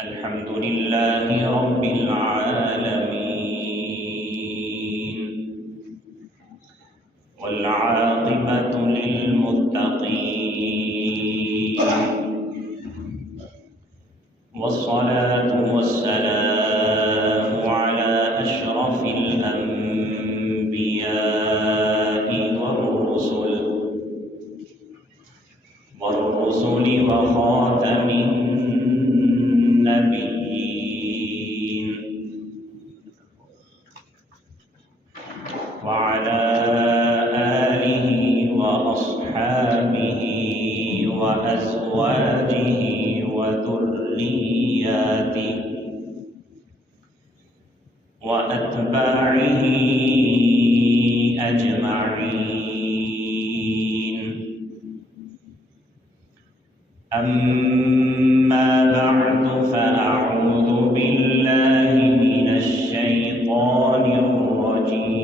الحمد لله رب العالمين والعاقبة للمتقين والصلاة والسلام على أشرف الأنبياء والرسل وخاتم النبيين وعلى آله وأصحابه وأزواجه وذرياته وأتباعه أجمعين. أما بعد فأعوذ بالله من الشيطان الرجيم.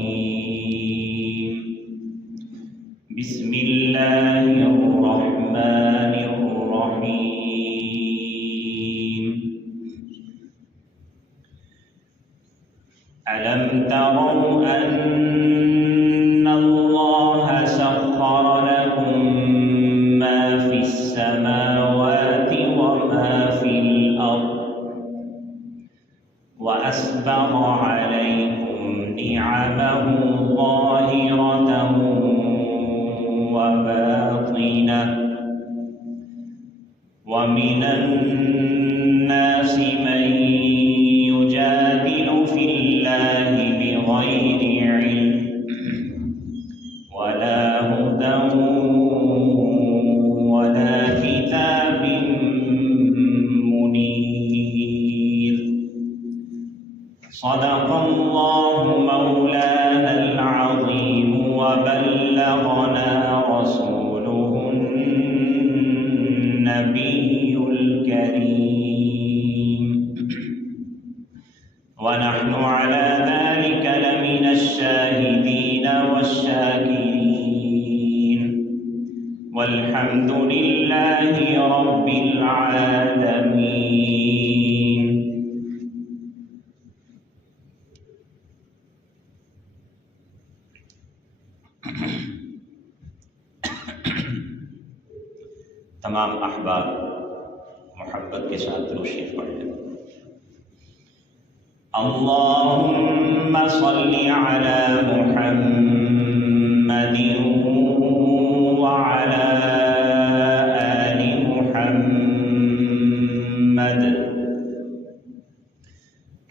بسم الله الرحمن الرحيم. ألم تروا أن الله سخر لكم ما في السماوات وما في الأرض وأسبغ عليكم نعمه ظاهرة وباطنة ومن الناس من يجادل في الله بغير علم ولا هدى ولا كتاب منير. صدق الله مولانا العظيم وبلغنا رسوله النبي الكريم ونحن على ذلك لمن الشاهدين والشاكرين والحمد لله رب العالمين. تمام احباب محبت کے ساتھ درود شریف پڑھ لیں. اللهم صل على محمد وعلى آل محمد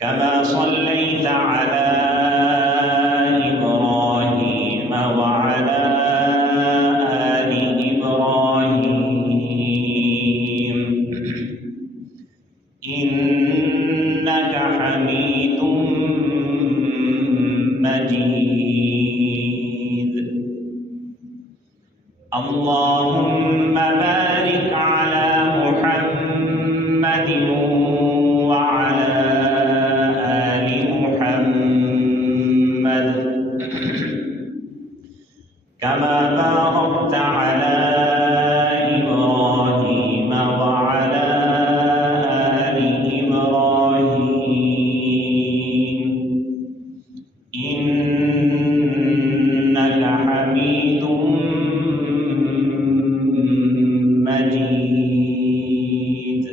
كما صليت على إبراهيم وعلى آل إبراهيم إنك حميد مجيد. اللهم بارك على محمد وعلى آل محمد كما باركت على إبراهيم وعلى آل إبراهيم إنك حميد مجيد.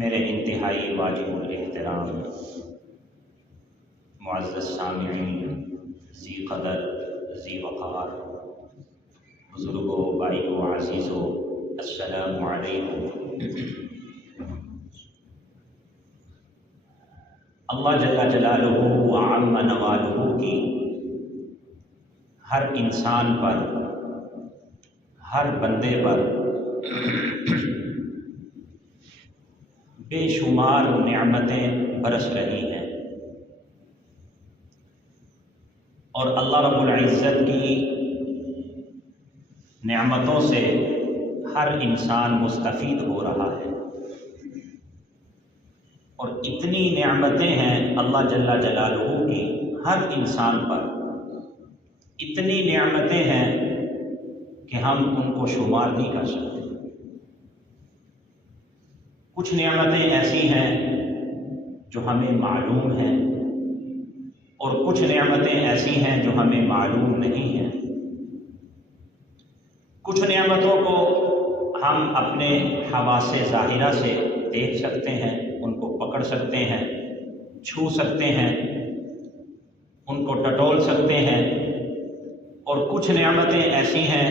میرے انتہائی واجب الاحترام معزز سامعین، ذی قدر ذی وقار، بزرگوں، بھائیوں، عزیزوں، السلام علیکم. اللہ جل جلالہ و عم نوالہ کی ہر انسان پر، ہر بندے پر بے شمار نعمتیں برس رہی ہیں، اور اللہ رب العزت کی نعمتوں سے ہر انسان مستفید ہو رہا ہے. اور اتنی نعمتیں ہیں اللہ جل جلالہ کی ہر انسان پر، اتنی نعمتیں ہیں کہ ہم ان کو شمار نہیں کر سکتے۔ کچھ نعمتیں ایسی ہیں جو ہمیں معلوم ہیں، اور کچھ نعمتیں ایسی ہیں جو ہمیں معلوم نہیں ہیں۔ کچھ نعمتوں کو ہم اپنے حواس ظاہرہ سے دیکھ سکتے ہیں، ان کو پکڑ سکتے ہیں، چھو سکتے ہیں، ان کو ٹٹول سکتے ہیں، اور کچھ نعمتیں ایسی ہیں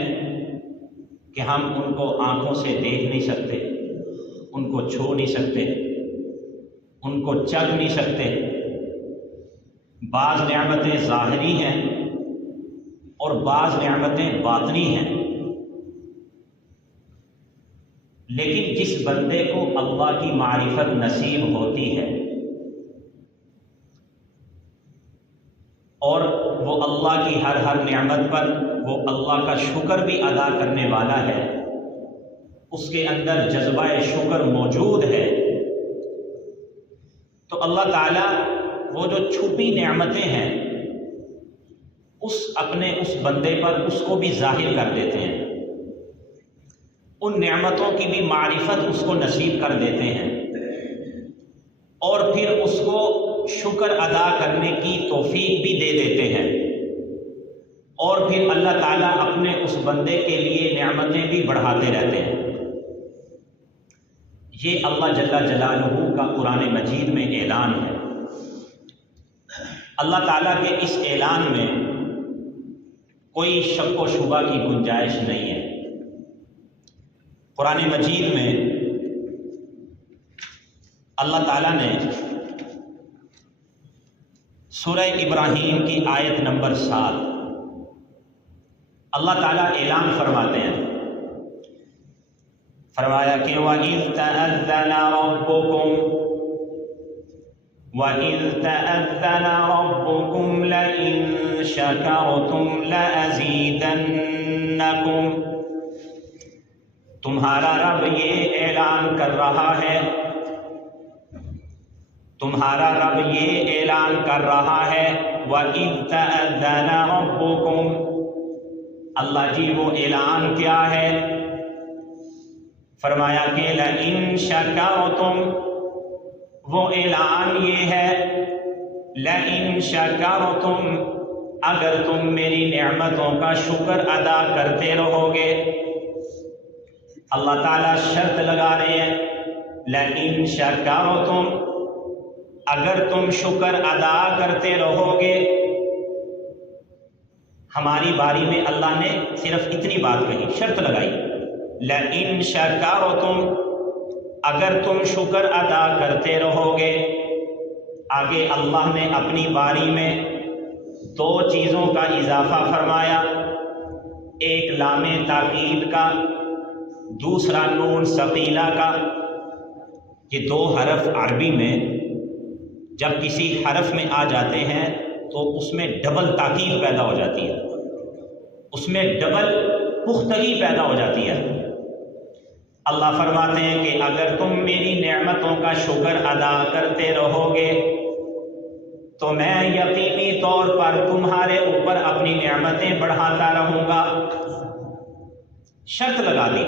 کہ ہم ان کو آنکھوں سے دیکھ نہیں سکتے، ان کو چھو نہیں سکتے، ان کو چکھ نہیں سکتے۔ بعض نعمتیں ظاہری ہیں اور بعض نعمتیں باطنی ہیں، لیکن جس بندے کو اللہ کی معرفت نصیب ہوتی ہے اور وہ اللہ کی ہر نعمت پر وہ اللہ کا شکر بھی ادا کرنے والا ہے، اس کے اندر جذبہ شکر موجود ہے، تو اللہ تعالیٰ وہ جو چھپی نعمتیں ہیں اپنے اس بندے پر اس کو بھی ظاہر کر دیتے ہیں، ان نعمتوں کی بھی معرفت اس کو نصیب کر دیتے ہیں، اور پھر اس کو شکر ادا کرنے کی توفیق بھی دے دیتے ہیں، اور پھر اللہ تعالیٰ اپنے اس بندے کے لیے نعمتیں بھی بڑھاتے رہتے ہیں۔ یہ اللہ جل جلالہ کا قرآن مجید میں اعلان ہے۔ اللہ تعالیٰ کے اس اعلان میں کوئی شک و شبہ کی گنجائش نہیں ہے۔ قرآن مجید میں اللہ تعالیٰ نے سورہ ابراہیم کی آیت نمبر 7 اللہ تعالیٰ اعلان فرماتے ہیں، فرمایا کہ وَإِذْ تَأَذَّنَ رَبُّكُمْ لَئِن شَكَرْتُمْ لَأَزِيدَنَّكُمْ، تمہارا رب یہ اعلان کر رہا ہے، تمہارا رب یہ اعلان کر رہا ہے وَإِذْ تَأَذَّنَ رَبُّكُمْ، اللہ جی وہ اعلان کیا ہے؟ فرمایا کہ لَئِن شَكَرْتُمْ، وہ اعلان یہ ہے لَئِن شَكَرْتُمْ، اگر تم میری نعمتوں کا شکر ادا کرتے رہو گے۔ اللہ تعالیٰ شرط لگا رہے ہیں لَئِن شَكَرْتُمْ، اگر تم شکر ادا کرتے رہو گے۔ ہماری باری میں اللہ نے صرف اتنی بات کہی، شرط لگائی لَئِن شَكَرْتُمْ، اگر تم شکر ادا کرتے رہو گے۔ آگے اللہ نے اپنی باری میں 2 چیزوں کا اضافہ فرمایا، ایک لام تاکید کا، دوسرا نون ثقیلہ کا۔ یہ 2 حرف عربی میں جب کسی حرف میں آ جاتے ہیں تو اس میں ڈبل تاکید پیدا ہو جاتی ہے، اس میں ڈبل پختگی پیدا ہو جاتی ہے۔ اللہ فرماتے ہیں کہ اگر تم میری نعمتوں کا شکر ادا کرتے رہو گے تو میں یقینی طور پر تمہارے اوپر اپنی نعمتیں بڑھاتا رہوں گا۔ شرط لگا دی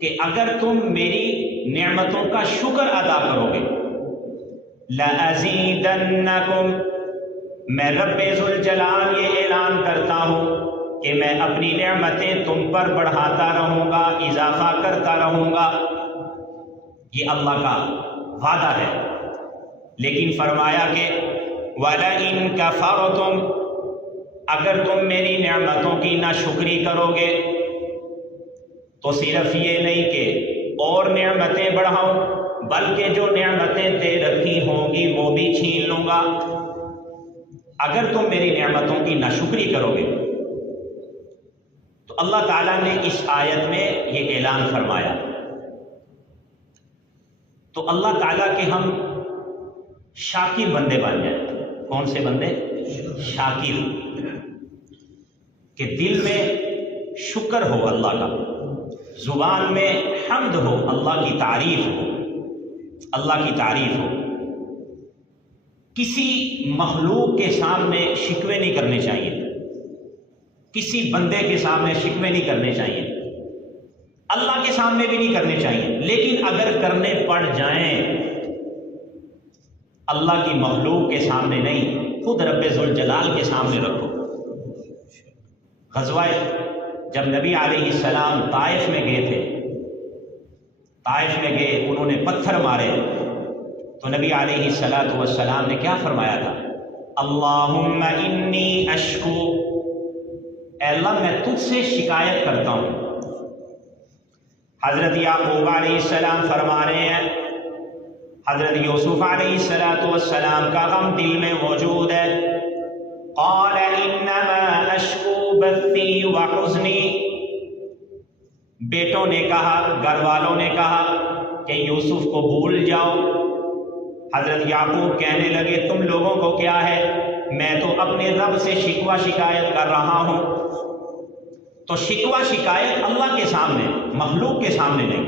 کہ اگر تم میری نعمتوں کا شکر ادا کرو گے لَأَزِيدَنَّكُمْ، میں رب ذوالجلال یہ اعلان کرتا ہوں کہ میں اپنی نعمتیں تم پر بڑھاتا رہوں گا، اضافہ کرتا رہوں گا۔ یہ اللہ کا وعدہ ہے، لیکن فرمایا کہ وَلَئِن كَفَرْتُمْ، اگر تم میری نعمتوں کی ناشکری کرو گے تو صرف یہ نہیں کہ اور نعمتیں بڑھاؤں، بلکہ جو نعمتیں دے رکھی ہوں گی وہ بھی چھین لوں گا۔ اگر تم میری نعمتوں کی ناشکری کرو گے تو اللہ تعالیٰ نے اس آیت میں یہ اعلان فرمایا۔ تو اللہ تعالیٰ کے ہم شاکر بندے بن جائیں۔ کون سے بندے؟ شاکر، کہ دل میں شکر ہو اللہ کا، زبان میں حمد ہو، اللہ کی تعریف ہو، اللہ کی تعریف ہو۔ کسی مخلوق کے سامنے شکوے نہیں کرنے چاہیے، کسی بندے کے سامنے شکوے نہیں کرنے چاہیے، اللہ کے سامنے بھی نہیں کرنے چاہیے، لیکن اگر کرنے پڑ جائیں اللہ کی مخلوق کے سامنے نہیں، خود رب ذوالجلال کے سامنے رکھو۔ غزوہ جب نبی علیہ السلام طائف میں گئے تھے، طائف میں گئے، انہوں نے پتھر مارے، تو نبی علیہ السلام نے کیا فرمایا تھا؟ اللہم انی اشکو، اے اللہ میں تجھ سے شکایت کرتا ہوں۔ حضرت یعقوب علیہ السلام فرما رہے ہیں، حضرت یوسف علیہ السلام کا غم دل میں موجود ہے۔ قال انما اشکو بثی وحزنی، بیٹوں نے کہا، گھر والوں نے کہا کہ یوسف کو بھول جاؤ۔ حضرت یعقوب کہنے لگے تم لوگوں کو کیا ہے، میں تو اپنے رب سے شکوہ شکایت کر رہا ہوں۔ تو شکوہ شکایت اللہ کے سامنے، مخلوق کے سامنے نہیں۔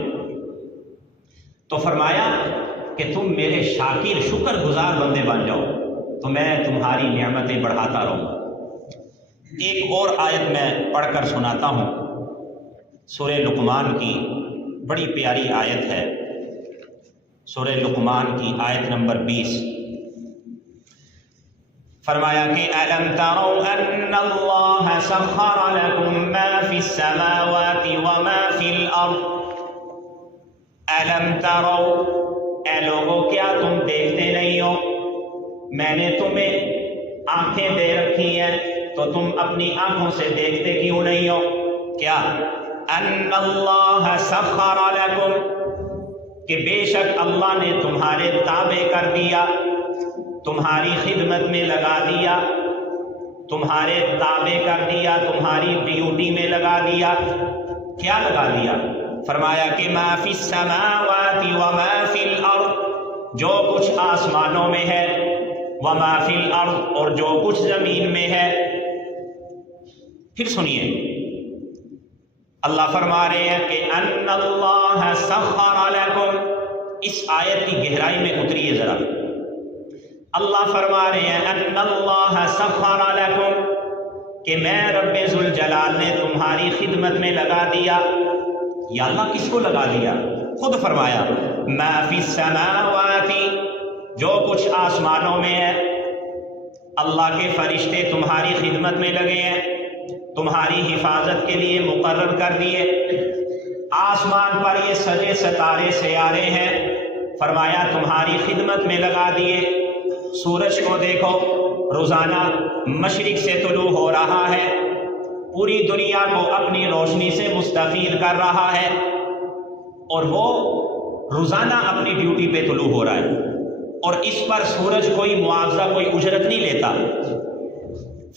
تو فرمایا کہ تم میرے شاکر شکر گزار بندے بن جاؤ تو میں تمہاری نعمتیں بڑھاتا رہوں۔ ایک اور آیت میں پڑھ کر سناتا ہوں، سورہ لقمان کی بڑی پیاری آیت ہے، سورہ لقمان کی آیت نمبر 20۔ فرمایا کہ أَلَمْ تَرَوْا أَنَّ اللَّهَ سَخَّرَ لَكُم مَّا فِي السَّمَاوَاتِ وَمَا فِي الْأَرْضِ۔ أَلَمْ تَرَوْا، اے لوگوں کیا تم دیکھتے نہیں ہو؟ میں نے تمہیں آنکھیں دے رکھی ہیں تو تم اپنی آنکھوں سے دیکھتے کیوں نہیں ہو؟ کیا؟ ان اللہ سخر لکم، کہ بے شک اللہ نے تمہارے تابع کر دیا، تمہاری خدمت میں لگا دیا، تمہارے تابع کر دیا، تمہاری ڈیوٹی میں لگا دیا۔ کیا لگا دیا؟ فرمایا کہ ما فی السماوات وما فی الارض، جو کچھ آسمانوں میں ہے، وما فی الارض، اور جو کچھ زمین میں ہے۔ پھر سنیے، اللہ فرما رہے ہیں کہ ان اللہ سخر لکم۔ اس آیت کی گہرائی میں اتریے ذرا۔ اللہ فرما رہے ہیں ان اللہ سخر لکم، کہ میں رب ذوالجلال نے تمہاری خدمت میں لگا دیا۔ یا اللہ کس کو لگا دیا؟ خود فرمایا ما فی السماوات، جو کچھ آسمانوں میں ہے، اللہ کے فرشتے تمہاری خدمت میں لگے ہیں، تمہاری حفاظت کے لیے مقرر کر دیے۔ آسمان پر یہ سجے ستارے سیارے ہیں، فرمایا تمہاری خدمت میں لگا دیے۔ سورج کو دیکھو، روزانہ مشرق سے طلوع ہو رہا ہے، پوری دنیا کو اپنی روشنی سے مستفید کر رہا ہے، اور وہ روزانہ اپنی ڈیوٹی پہ طلوع ہو رہا ہے، اور اس پر سورج کوئی معاوضہ، کوئی اجرت نہیں لیتا،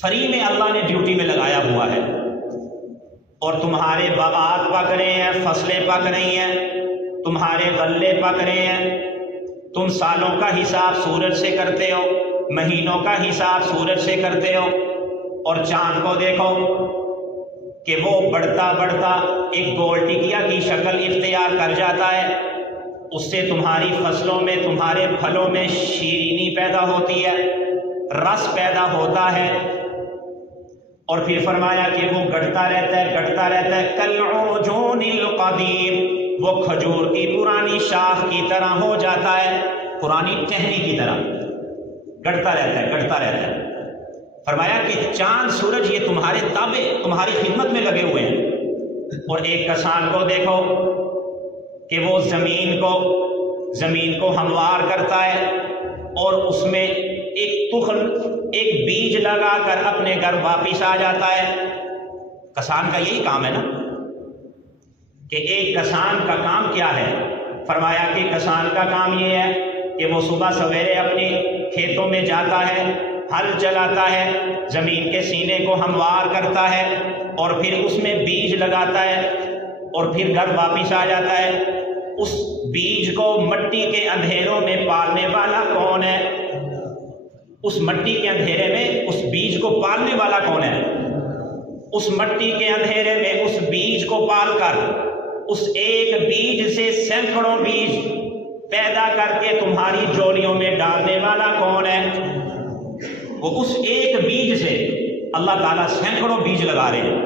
فری میں اللہ نے ڈیوٹی میں لگایا ہوا ہے۔ اور تمہارے باغات پک رہے ہیں، فصلیں پک رہی ہیں، تمہارے غلے پک رہے ہیں، تم سالوں کا حساب سورج سے کرتے ہو، مہینوں کا حساب سورج سے کرتے ہو، اور چاند کو دیکھو کہ وہ بڑھتا بڑھتا ایک گول ٹکیا کی شکل اختیار کر جاتا ہے، اس سے تمہاری فصلوں میں، تمہارے پھلوں میں شیرینی پیدا ہوتی ہے، رس پیدا ہوتا ہے، اور پھر فرمایا کہ وہ گڑتا رہتا ہے، گڑتا رہتا ہے، کالعرجون القدیم، وہ کھجور کی پرانی شاخ کی طرح ہو جاتا ہے، پرانی ٹہنی کی طرح گڑتا رہتا ہے، گڑتا رہتا ہے۔ فرمایا کہ چاند سورج یہ تمہارے تابع، تمہاری خدمت میں لگے ہوئے ہیں۔ اور ایک کسان کو دیکھو کہ وہ زمین کو ہموار کرتا ہے، اور اس میں ایک تخم، ایک بیج لگا کر اپنے گھر واپس آ جاتا ہے۔ کسان کا یہی کام ہے نا، کہ ایک کسان کا کام کیا ہے؟ فرمایا کہ کسان کا کام یہ ہے کہ وہ صبح سویرے اپنے کھیتوں میں جاتا ہے، ہل چلاتا ہے، زمین کے سینے کو ہموار کرتا ہے، اور پھر اس میں بیج لگاتا ہے، اور پھر گھر واپس آ جاتا ہے۔ اس بیج کو مٹی کے اندھیروں میں پالنے والا کون ہے؟ اس مٹی کے اندھیرے میں اس بیج کو پالنے والا کون ہے؟ اس مٹی کے اندھیرے میں اس بیج کو پال کر، اس ایک بیج سے سینکڑوں بیج پیدا کر کے تمہاری جولیوں میں ڈالنے والا کون ہے؟ وہ اس ایک بیج سے اللہ تعالیٰ سینکڑوں بیج لگا رہے ہیں.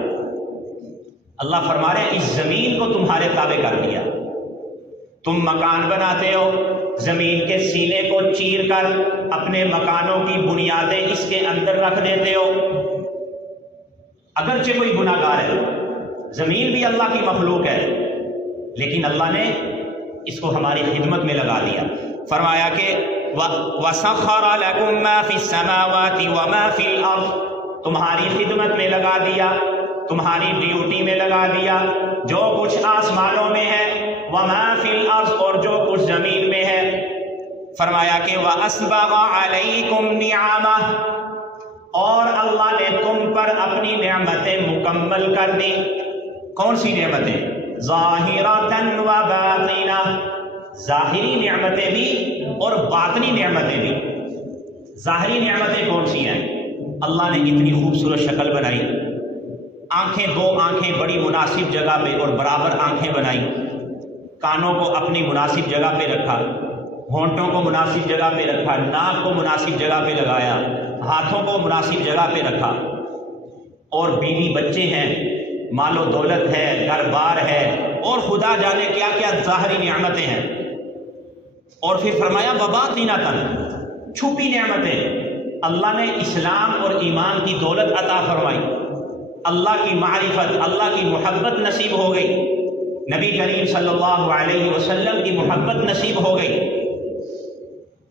اللہ فرما رہے ہیں اس زمین کو تمہارے تابع کر دیا. تم مکان بناتے ہو، زمین کے سینے کو چیر کر اپنے مکانوں کی بنیادیں اس کے اندر رکھ دیتے ہو. اگرچہ کوئی گناہ گار ہے، زمین بھی اللہ کی مخلوق ہے، لیکن اللہ نے اس کو ہماری خدمت میں لگا دیا. فرمایا کہ وَسَخَّرَ لَكُم مَّا فِي السَّمَاوَاتِ وَمَا فِي الْأَرْضِ، تمہاری خدمت میں لگا دیا، تمہاری ڈیوٹی میں لگا دیا جو کچھ آسمانوں میں ہے، وَمَا فِي الْأَرْضِ، اور جو کچھ زمین میں ہے. فرمایا کہ وَأَسْبَغَ عَلَيْكُمْ نِعَمَهُ، اور اللہ نے تم پر اپنی نعمتیں مکمل کر دی. کون سی نعمتیں؟ ظاہرۃ وباطنہ، ظاہری نعمتیں بھی اور باطنی نعمتیں بھی. ظاہری نعمتیں کون سی ہیں؟ اللہ نے اتنی خوبصورت شکل بنائی، آنکھیں، دو آنکھیں بڑی مناسب جگہ پہ اور برابر آنکھیں بنائی، کانوں کو اپنی مناسب جگہ پہ رکھا، ہونٹوں کو مناسب جگہ پہ رکھا، ناک کو مناسب جگہ پہ لگایا، ہاتھوں کو مناسب جگہ پہ رکھا، اور بیوی بچے ہیں، مال و دولت ہے، گھر بار ہے، اور خدا جانے کیا کیا ظاہری نعمتیں ہیں. اور پھر فرمایا وباطنۃ، چھپی نعمتیں. اللہ نے اسلام اور ایمان کی دولت عطا فرمائی، اللہ کی معرفت، اللہ کی محبت نصیب ہو گئی، نبی کریم صلی اللہ علیہ وسلم کی محبت نصیب ہو گئی.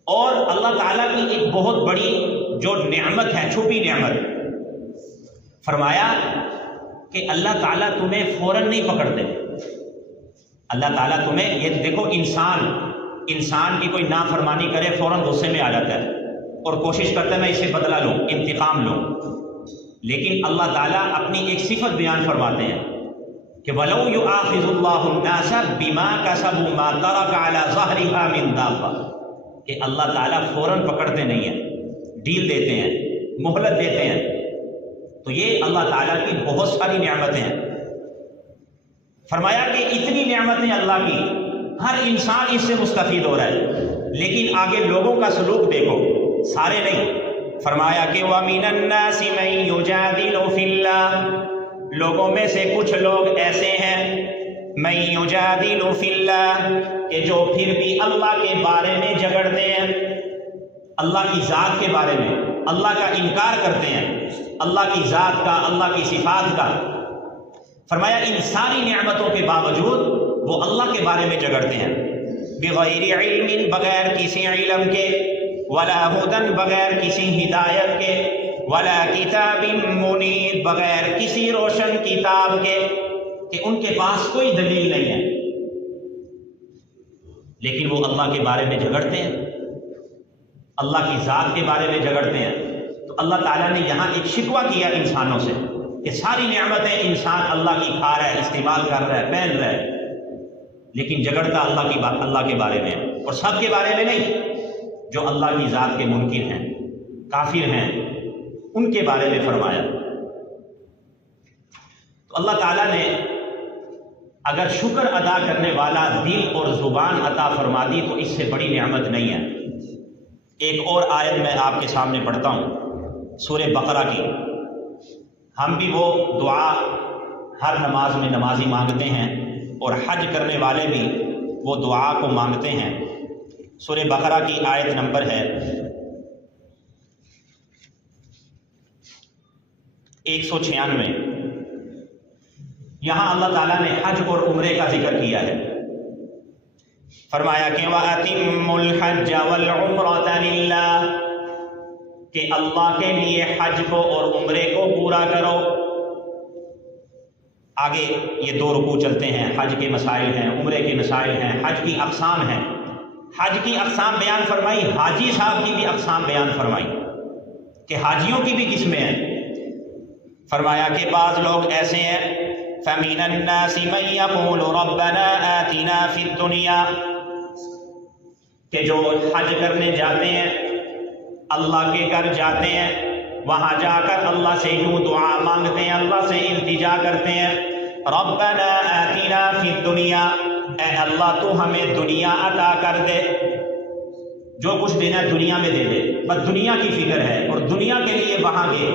اور اللہ تعالیٰ کی ایک بہت بڑی جو نعمت ہے، چھپی نعمت، فرمایا کہ اللہ تعالیٰ تمہیں فوراً نہیں پکڑتے. اللہ تعالیٰ تمہیں، یہ دیکھو انسان کی کوئی نافرمانی کرے فوراً غصے میں آ جاتا ہے اور کوشش کرتا ہے میں اسے بدلہ لوں، انتقام لوں. لیکن اللہ تعالیٰ اپنی ایک صفت بیان فرماتے ہیں کہ وَلَوْ يُؤَاخِذُ اللَّهُ النَّاسَ بِمَا كَسَبُوا مَا تَرَكَ عَلَى ظَهْرِهَا مِن دَابَّةٍ، کہ اللہ تعالیٰ فوراً پکڑتے نہیں ہیں، ڈیل دیتے ہیں، مہلت دیتے ہیں. تو یہ اللہ تعالیٰ کی بہت ساری نعمتیں ہیں. فرمایا کہ اتنی نعمتیں اللہ کی، ہر انسان اس سے مستفید ہو رہا ہے، لیکن آگے لوگوں کا سلوک دیکھو، سارے نہیں. فرمایا کہ وَمِنَ النَّاسِ مَن يُجَادِلُ فِي اللَّهِ، لوگوں میں سے کچھ لوگ ایسے ہیں مَن يُجَادِلُ فِي اللَّهِ، کہ جو پھر بھی اللہ کے بارے میں جھگڑتے ہیں، اللہ کی ذات کے بارے میں اللہ کا انکار کرتے ہیں، اللہ کی ذات کا، اللہ کی صفات کا. فرمایا ان ساری نعمتوں کے باوجود وہ اللہ کے بارے میں جھگڑتے ہیں. بغیر علم، بغیر کسی علم کے، ولا ہدن، بغیر کسی ہدایت کے، ولا کتاب منیر، بغیر کسی روشن کتاب کے، کہ ان کے پاس کوئی دلیل نہیں ہے، لیکن وہ اللہ کے بارے میں جھگڑتے ہیں، اللہ کی ذات کے بارے میں جھگڑتے ہیں. تو اللہ تعالیٰ نے یہاں ایک شکوہ کیا انسانوں سے کہ ساری نعمتیں انسان اللہ کی کھا رہا ہے، استعمال کر رہا ہے، پہن رہا ہے، لیکن جھگڑتا اللہ کے بارے میں، اور سب کے بارے میں نہیں. جو اللہ کی ذات کے منکر ہیں، کافر ہیں، ان کے بارے میں فرمایا. تو اللہ تعالیٰ نے اگر شکر ادا کرنے والا دل اور زبان عطا فرما دی تو اس سے بڑی نعمت نہیں ہے. ایک اور آیت میں آپ کے سامنے پڑھتا ہوں، سورہ بقرہ کی. ہم بھی وہ دعا ہر نماز میں نمازی مانگتے ہیں، اور حج کرنے والے بھی وہ دعا کو مانگتے ہیں. سورہ بقرہ کی آیت نمبر ہے 196. یہاں اللہ تعالیٰ نے حج اور عمرے کا ذکر کیا ہے. فرمایا کہ وَأَتِمُّ الْحَجَّ وَالْعُمْرَةَ لِلَّهِ، کہ اللہ کے لیے حج کو اور عمرے کو پورا کرو. آگے یہ دو رکوع چلتے ہیں، حج کے مسائل ہیں، عمرے کے مسائل ہیں، حج کی اقسام ہیں. حج کی اقسام بیان فرمائی، حاجی صاحب کی بھی اقسام بیان فرمائی کہ حاجیوں کی بھی قسمیں ہیں. فرمایا کہ بعض لوگ ایسے ہیں فَمِنَ النَّاسِ مَن يَقُولُ رَبَّنَا آتِنَا فِي الدُّنْيَا، کہ جو حج کرنے جاتے ہیں، اللہ کے گھر جاتے ہیں، وہاں جا کر اللہ سے یوں دعا مانگتے ہیں، اللہ سے التجا کرتے ہیں، رَبَّنَا آتِنَا فِي الدُّنْيَا، اے اللہ تو ہمیں دنیا عطا کر دے، جو کچھ دینا دنیا میں دے دے. بس دنیا کی فکر ہے، اور دنیا کے لیے وہاں گئے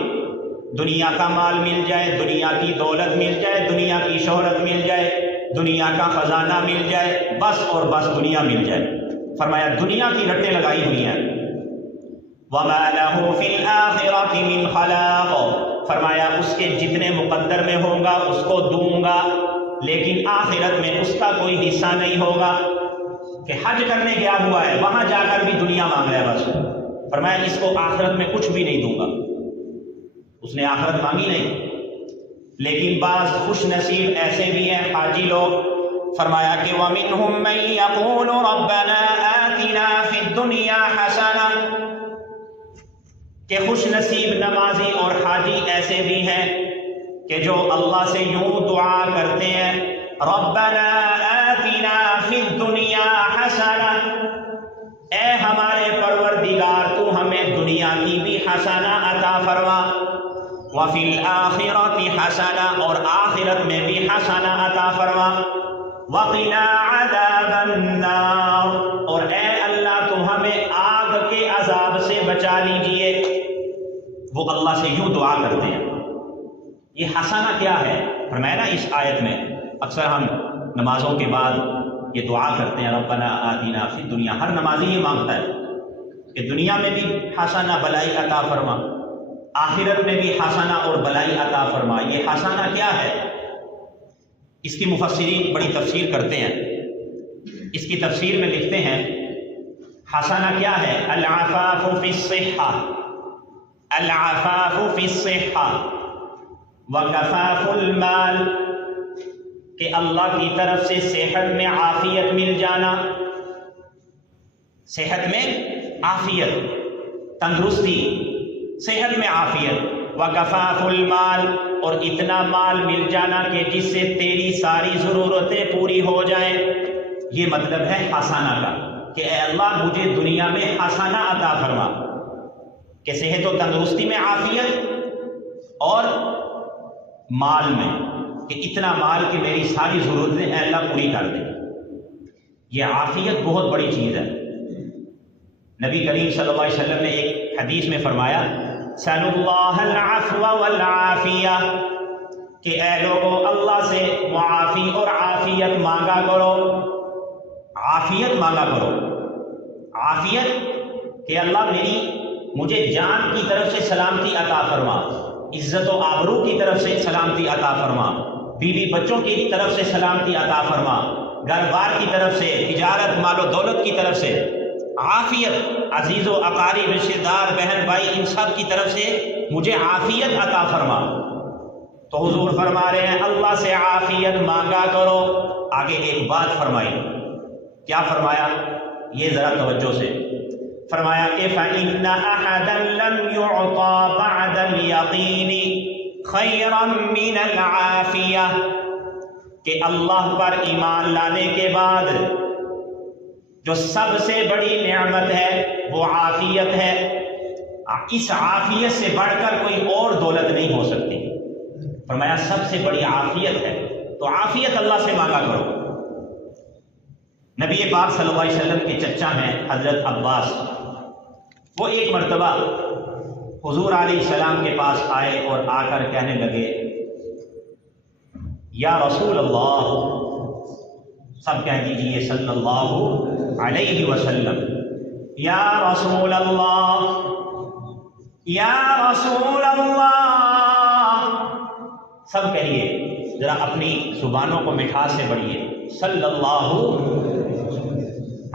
دنیا کا مال مل جائے، دنیا کی دولت مل جائے، دنیا کی شہرت مل جائے، دنیا کا خزانہ مل جائے، بس اور بس دنیا مل جائے۔ فرمایا دنیا کی رٹیں لگائی ہوئی ہیں۔ وَمَا لَهُ فِي الْآخِرَةِ مِنْ خَلَاقٍ، فرمایا اس کے جتنے مقدر میں ہوگا اس کو دوں گا، لیکن آخرت میں اس کا کوئی حصہ نہیں ہوگا۔ کہ حج کرنے گیا ہوا ہے، وہاں جا کر بھی دنیا مانگ رہا ہے بس، فرمایا اس کو آخرت میں کچھ بھی نہیں دوں گا، اس نے آخرت مانگی نہیں۔ لیکن بعض خوش نصیب ایسے بھی ہیں حاجی لوگ، فرمایا کہ وَمِنْهُمْ مَنْ يَقُولُ رَبَّنَا آتِنَا فِي الدُّنْيَا حَسَنَةً، کہ خوش نصیب نمازی اور حاجی ایسے بھی ہیں کہ جو اللہ سے یوں دعا کرتے ہیں، رَبَّنَا آتِنَا فِي الدُّنْيَا حَسَنَةً، اے ہمارے پروردگار تو ہمیں دنیا کی بھی حسنہ عطا فرما، وَفِي الْآخِرَةِ حَسَنَةً، اور آخرت میں بھی حسنہ عطا فرما، وَقِنَا عَذَابَ النَّارِ، اور اے اللہ تو ہمیں آگ کے عذاب سے بچا لیجئے۔ وہ اللہ سے یوں دعا کرتے ہیں۔ یہ حسنہ کیا ہے؟ فرمایا نا اس آیت میں اکثر ہم نمازوں کے بعد یہ دعا کرتے ہیں، ربنا آتنا فی الدنیا، ہر نمازی یہ مانگتا ہے کہ دنیا میں بھی حسنہ بلائی عطا فرما، آخرت میں بھی حسنہ اور بلائی عطا فرما۔ یہ حسنہ کیا ہے؟ اس کی مفسرین بڑی تفسیر کرتے ہیں۔ اس کی تفسیر میں لکھتے ہیں حسنہ کیا ہے؟ العفاف فی الصحہ، العفاف فی الصحہ وکفاف المال، کہ اللہ کی طرف سے صحت میں عافیت مل جانا، صحت میں عافیت، تندرستی، صحت میں عافیت، وکفاف المال، اور اتنا مال مل جانا کہ جس سے تیری ساری ضرورتیں پوری ہو جائیں۔ یہ مطلب ہے حسنہ کا، کہ اے اللہ مجھے دنیا میں حسنہ عطا فرما، کہ صحت و تندرستی میں عافیت، اور مال میں کہ اتنا مال کہ میری ساری ضرورتیں اے اللہ پوری کر دے۔ یہ عافیت بہت بڑی چیز ہے۔ نبی کریم صلی اللہ علیہ وسلم نے ایک حدیث میں فرمایا سَلُوا اللَّهَ الْعَفْوَ وَالْعَافِيَةَ، کہ اے لوگوں اللہ سے معافی اور عافیت مانگا کرو، عافیت مانگا کرو، عافیت کہ اللہ مجھے جان کی طرف سے سلامتی عطا فرما، عزت و آبرو کی طرف سے سلامتی عطا فرما، بیوی بچوں کی طرف سے سلامتی عطا فرما، گھر بار کی طرف سے، تجارت مال و دولت کی طرف سے عافیت، عزیز و اقارب رشتہ دار بہن بھائی ان سب کی طرف سے مجھے عافیت عطا فرما۔ تو حضور فرما رہے ہیں اللہ سے عافیت مانگا کرو۔ آگے ایک بات فرمائی، کیا فرمایا؟ یہ ذرا توجہ سے فرمایا کہ فَإِنَّ أَحَدًا لَمْ يُعْطَى بَعْدَ الْيَقِينِ خَيْرًا مِنَ الْعَافِيَةِ، کہ اللہ پر ایمان لانے کے بعد جو سب سے بڑی نعمت ہے وہ عافیت ہے، اس عافیت سے بڑھ کر کوئی اور دولت نہیں ہو سکتی۔ فرمایا سب سے بڑی عافیت ہے، تو عافیت اللہ سے مانگا کرو۔ نبی پاک صلی اللہ علیہ وسلم کے چچا ہیں حضرت عباس، وہ ایک مرتبہ حضور علیہ السلام کے پاس آئے اور آ کر کہنے لگے یا رسول اللہ، سب کہہ دیجئے صلی اللہ علیہ وسلم، یا رسول اللہ، یا رسول اللہ، سب کہیے ذرا اپنی زبانوں کو مٹھاس سے بڑھیے، صلی اللہ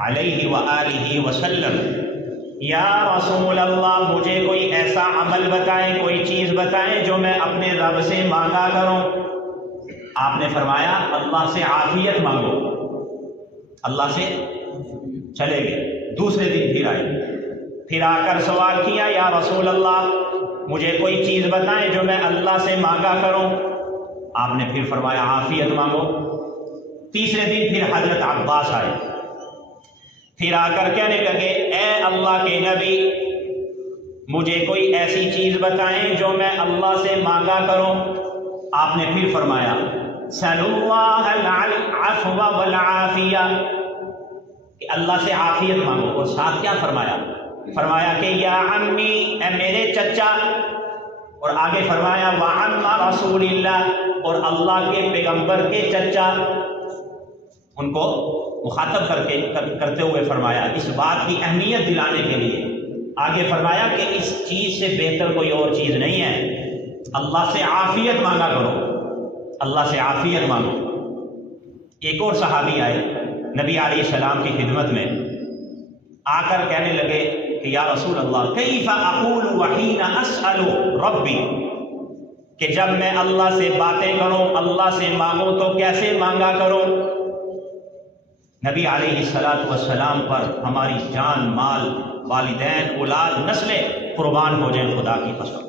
علیہ وآلہ وسلم، یا رسول اللہ مجھے کوئی ایسا عمل بتائیں، کوئی چیز بتائیں جو میں اپنے رب سے مانگا کروں۔ آپ نے فرمایا اللہ سے عافیت مانگو، اللہ سے چلے گئے۔ دوسرے دن پھر آئے، پھر آ کر سوال کیا یا رسول اللہ مجھے کوئی چیز بتائیں جو میں اللہ سے مانگا کروں۔ آپ نے پھر فرمایا عافیت مانگو۔ تیسرے دن پھر حضرت عباس آئے، پھر آ کر کہنے لگے اے اللہ کے نبی مجھے کوئی ایسی چیز بتائیں جو میں اللہ سے مانگا کروں۔ آپ نے پھر فرمایا سَلُوا اللَّهَ الْعَفْوَ وَالْعَافِيَةَ، کہ اللہ سے عافیت مانگو، اور ساتھ کیا فرمایا؟ فرمایا کہ یا عمی، اے میرے چچا، اور آگے فرمایا وعم رسول اللہ، اور اللہ کے پیغمبر کے چچا، ان کو مخاطب کرتے ہوئے فرمایا اس بات کی اہمیت دلانے کے لیے۔ آگے فرمایا کہ اس چیز سے بہتر کوئی اور چیز نہیں ہے، اللہ سے عافیت مانگا کرو، اللہ سے عافیت مانگو۔ ایک اور صحابی آئے نبی علیہ السلام کی خدمت میں، آ کر کہنے لگے کہ یا رسول اللہ کیف اقول وحین اسأل ربی، کہ جب میں اللہ سے باتیں کروں، اللہ سے مانگوں تو کیسے مانگا کروں؟ نبی علیہ السلام پر ہماری جان، مال، والدین، اولاد، نسلیں قربان ہو جائیں خدا کی قسم۔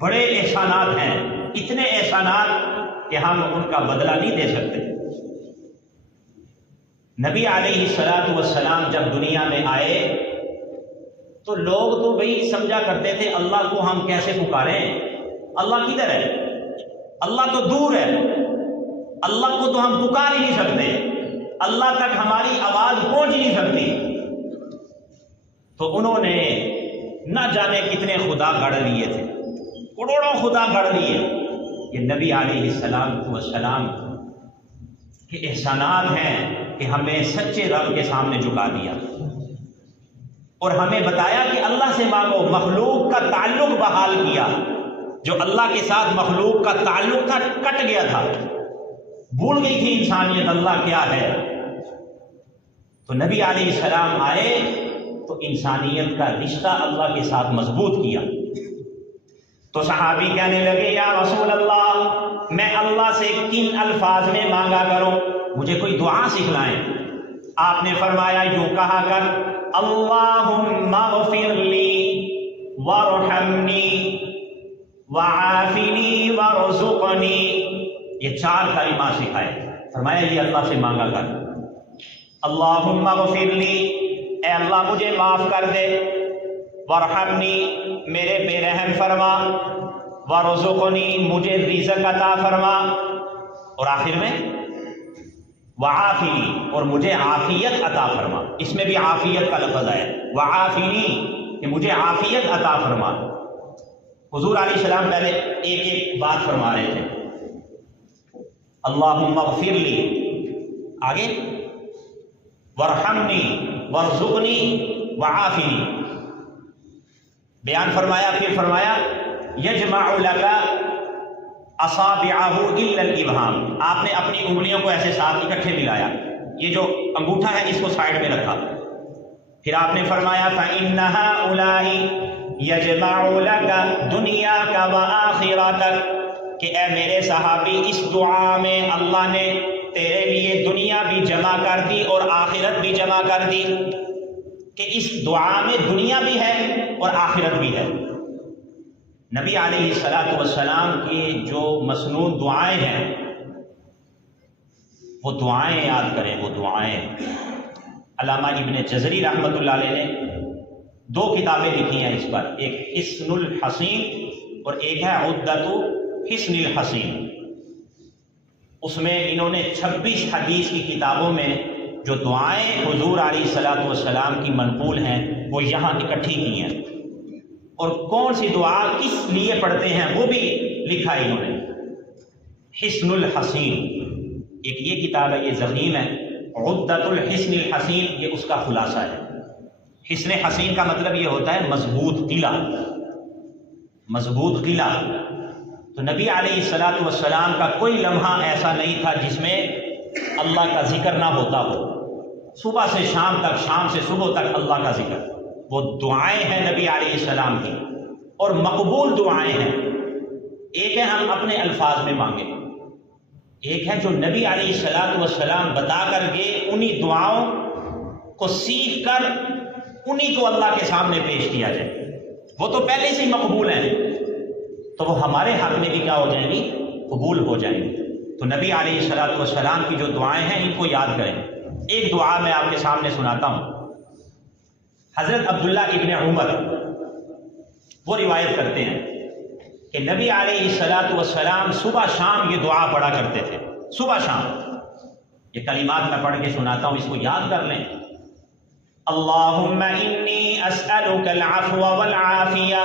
بڑے احسانات ہیں، اتنے احسانات کہ ہم ان کا بدلہ نہیں دے سکتے۔ نبی علیہ السلام جب دنیا میں آئے تو لوگ تو بھئی سمجھا کرتے تھے اللہ کو ہم کیسے پکاریں، اللہ کدھر ہے، اللہ تو دور ہے، اللہ کو تو ہم پکار ہی نہیں سکتے، اللہ تک ہماری آواز پہنچ نہیں سکتی۔ تو انہوں نے نہ جانے کتنے خدا گڑھ لیے تھے، کروڑوں خدا گڑھ لیے۔ یہ نبی علیہ السلام کے احسانات ہیں کہ ہمیں سچے رب کے سامنے جھکا دیا اور ہمیں بتایا کہ اللہ سے مانگو، مخلوق کا تعلق بحال کیا۔ جو اللہ کے ساتھ مخلوق کا تعلق تھا کٹ گیا تھا، بھول گئی تھی انسانیت اللہ کیا ہے۔ تو نبی علیہ السلام آئے تو انسانیت کا رشتہ اللہ کے ساتھ مضبوط کیا۔ تو صحابی کہنے لگے یا رسول اللہ میں اللہ سے کن الفاظ میں مانگا کروں، مجھے کوئی دعا سکھلائیں۔ آپ نے فرمایا یوں کہا کر اللہم اغفر لی وارحمنی وعافنی وارزقنی، یہ 4 کلمات سکھائے۔ فرمایا یہ اللہ سے مانگا کر، اللہم اغفر لی، اے اللہ مجھے معاف کر دے، وارحمنی میرے پہ رحم فرما، وارزقنی مجھے رزق عطا فرما، اور آخر میں وعافنی اور مجھے عافیت عطا فرما۔ اس میں بھی عافیت کا لفظ ہے، وعافنی کہ مجھے عافیت عطا فرما۔ حضور علیہ السلام پہلے ایک ایک بات فرما رہے تھے، اللہم اغفر لی، آگے وارحمنی وارزقنی وعافنی، بیان فرمایا، پھر فرمایا یجمع لک اصابعہ الا الابہام، آپ نے اپنی انگلیوں کو ایسے ساتھ اکٹھے ملایا، یہ جو انگوٹھا ہے اس کو سائیڈ میں رکھا، پھر آپ نے فرمایا فإن هؤلاء یجمع لک دنیاک وآخرتک، کہ اے میرے صحابی اس دعا میں اللہ نے تیرے لیے دنیا بھی جمع کر دی اور آخرت بھی جمع کر دی، کہ اس دعا میں دنیا بھی ہے اور آخرت بھی ہے۔ نبی علیہ السلام کی جو مسنون دعائیں ہیں وہ دعائیں یاد کریں، وہ دعائیں۔ علامہ ابن جزری رحمۃ اللہ علیہ نے 2 کتابیں لکھی ہیں اس پر، ایک حصن الحسین اور ایک ہے عدۃ حصن الحسین۔ اس میں انہوں نے 26 حدیث کی کتابوں میں جو دعائیں حضور علیہ السلام کی منقول ہیں وہ یہاں اکٹھی کی ہیں، اور کون سی دعا کس لیے پڑھتے ہیں وہ بھی لکھا ہے انہوں نے۔ حصن الحسین ایک یہ کتاب ہے، یہ ضخیم ہے، عدۃ الحصن الحسین یہ اس کا خلاصہ ہے۔ حصن حسین کا مطلب یہ ہوتا ہے مضبوط قلعہ، مضبوط قلعہ۔ تو نبی علیہ السلام کا کوئی لمحہ ایسا نہیں تھا جس میں اللہ کا ذکر نہ ہوتا ہو، صبح سے شام تک، شام سے صبح تک اللہ کا ذکر۔ وہ دعائیں ہیں نبی علیہ السلام کی اور مقبول دعائیں ہیں۔ ایک ہے ہم اپنے الفاظ میں مانگیں، ایک ہے جو نبی علیہ السلام بتا کر گئے، انہی دعاؤں کو سیکھ کر انہی کو اللہ کے سامنے پیش کیا جائے، وہ تو پہلے سے ہی مقبول ہیں، تو وہ ہمارے حق میں بھی کیا ہو جائیں گی، قبول ہو جائیں گی۔ تو نبی علیہ السلام کی جو دعائیں ہیں ان کو یاد کریں۔ ایک دعا میں آپ کے سامنے سناتا ہوں۔ حضرت عبداللہ ابن عمر وہ روایت کرتے ہیں کہ نبی علیہ السلام صبح شام یہ دعا پڑھا کرتے تھے، صبح شام۔ یہ کلمات میں پڑھ کے سناتا ہوں، اس کو یاد کر لیں۔ اللہم انی اسألک العفو والعافیہ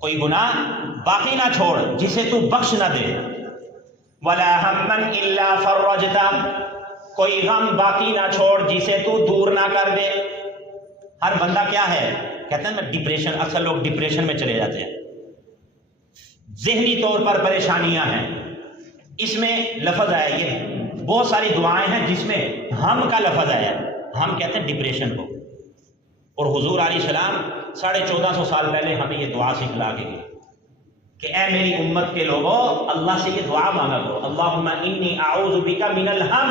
کوئی گناہ باقی نہ چھوڑ جسے تو بخش نہ دے، ولا ہما الا فرجتا، کوئی غم باقی نہ چھوڑ جسے تو دور نہ کر دے۔ ہر بندہ کیا ہے، کہتے ہیں نا ڈپریشن، اکثر لوگ ڈپریشن میں چلے جاتے ہیں، ذہنی طور پر پریشانیاں ہیں۔ اس میں لفظ آیا، یہ بہت ساری دعائیں ہیں جس میں ہم کا لفظ آیا، ہم کہتے ہیں ڈپریشن کو، اور حضور علیہ السلام 1450 سال پہلے ہمیں یہ دعا سکھلا کے گئے کہ اے میری امت کے لوگوں، اللہ سے یہ دعا مانگا کرو، اللہم انی اعوذ بک من الہم،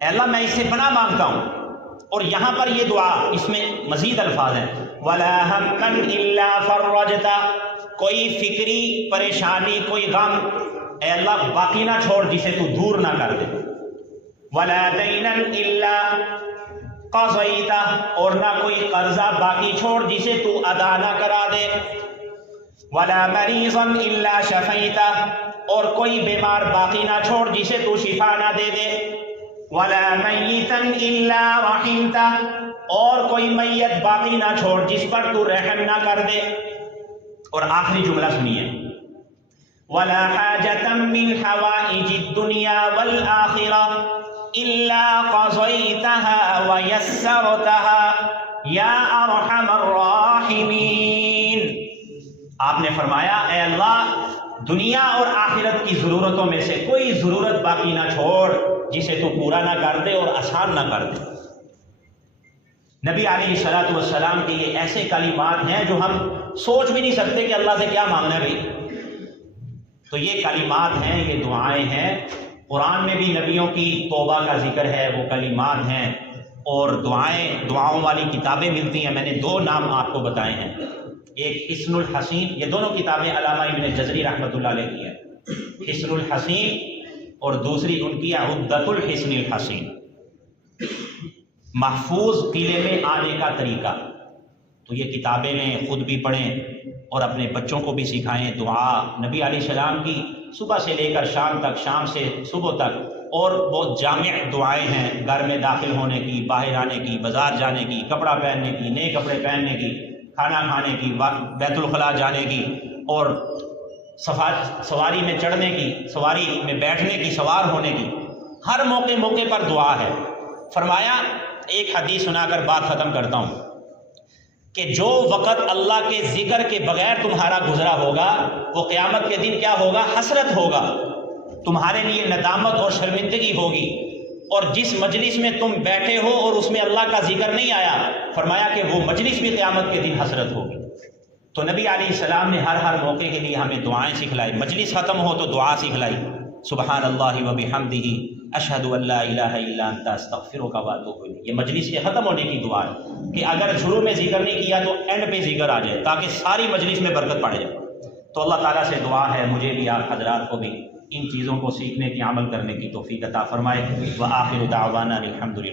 اے اللہ میں اس سے پناہ مانگتا ہوں۔ اور یہاں پر یہ دعا، اس میں مزید الفاظ ہیں، ولا ہما الا فرجتا، کوئی فکری پریشانی، کوئی غم اے اللہ باقی نہ چھوڑ جسے تو دور نہ کر دے، ولا دینا الا قضیتہ، اور نہ کوئی قرضہ باقی چھوڑ جسے تو ادا نہ کرا دے، ولا مریضا الا شفیتہ، اور کوئی بیمار باقی نہ چھوڑ جسے تو شفا نہ دے دے، ولا میتا الا رحمتہ، اور کوئی میت باقی نہ چھوڑ جس پر تو رحم نہ کر دے۔ اور آخری جملہ سنیے، ولا حاجة من حوائج الدنيا والآخرة إلا قضيتها ويسرتها يا أرحم الراحمين۔ آپ نے فرمایا اے اللہ دنیا اور آخرت کی ضرورتوں میں سے کوئی ضرورت باقی نہ چھوڑ جسے تو پورا نہ کر دے اور آسان نہ کر دے۔ نبی علیہ الصلوۃ والسلام کے یہ ایسے کلمات ہیں جو ہم سوچ بھی نہیں سکتے کہ اللہ سے کیا مانگنا ہے بھائی۔ تو یہ کلمات ہیں، یہ دعائیں ہیں، قرآن میں بھی نبیوں کی توبہ کا ذکر ہے، وہ کلمات ہیں، اور دعاؤں والی کتابیں ملتی ہیں۔ میں نے 2 نام آپ کو بتائے ہیں، ایک حصن الحسین، یہ دونوں کتابیں علامہ ابن جزری رحمۃ اللہ علیہ کی ہیں، حصن الحسین، اور دوسری ان کی عدۃ الحصن الحسین، محفوظ قلعے میں آنے کا طریقہ۔ تو یہ کتابیں لیں، خود بھی پڑھیں اور اپنے بچوں کو بھی سکھائیں۔ دعا نبی علیہ السلام کی صبح سے لے کر شام تک، شام سے صبح تک، اور بہت جامع دعائیں ہیں، گھر میں داخل ہونے کی، باہر آنے کی، بازار جانے کی، کپڑا پہننے کی، نئے کپڑے پہننے کی، کھانا کھانے کی، بیت الخلاء جانے کی، اور سواری میں چڑھنے کی، سواری میں بیٹھنے کی، سوار ہونے کی، ہر موقع پر دعا ہے۔ فرمایا، ایک حدیث سنا کر بات ختم کرتا ہوں، کہ جو وقت اللہ کے ذکر کے بغیر تمہارا گزرا ہوگا وہ قیامت کے دن کیا ہوگا، حسرت ہوگا، تمہارے لیے ندامت اور شرمندگی ہوگی۔ اور جس مجلس میں تم بیٹھے ہو اور اس میں اللہ کا ذکر نہیں آیا، فرمایا کہ وہ مجلس بھی قیامت کے دن حسرت ہوگی۔ تو نبی علیہ السلام نے ہر موقع کے لیے ہمیں دعائیں سکھلائی، مجلس ختم ہو تو دعا سکھلائی، سبحان اللہ و بحمدہ اشہد ان لا الہ الا انت استغفرک و اتوب الیک۔ یہ مجلس کے ختم ہونے کی دعا ہے کہ اگر شروع میں ذکر نہیں کیا تو اینڈ پہ ذکر آ جائے، تاکہ ساری مجلس میں برکت پڑ جائے۔ تو اللہ تعالیٰ سے دعا ہے مجھے بھی، آپ حضرات کو بھی، ان چیزوں کو سیکھنے کی، عمل کرنے کی توفیق عطا فرمائے۔ وآخر دعوانا الحمدللہ۔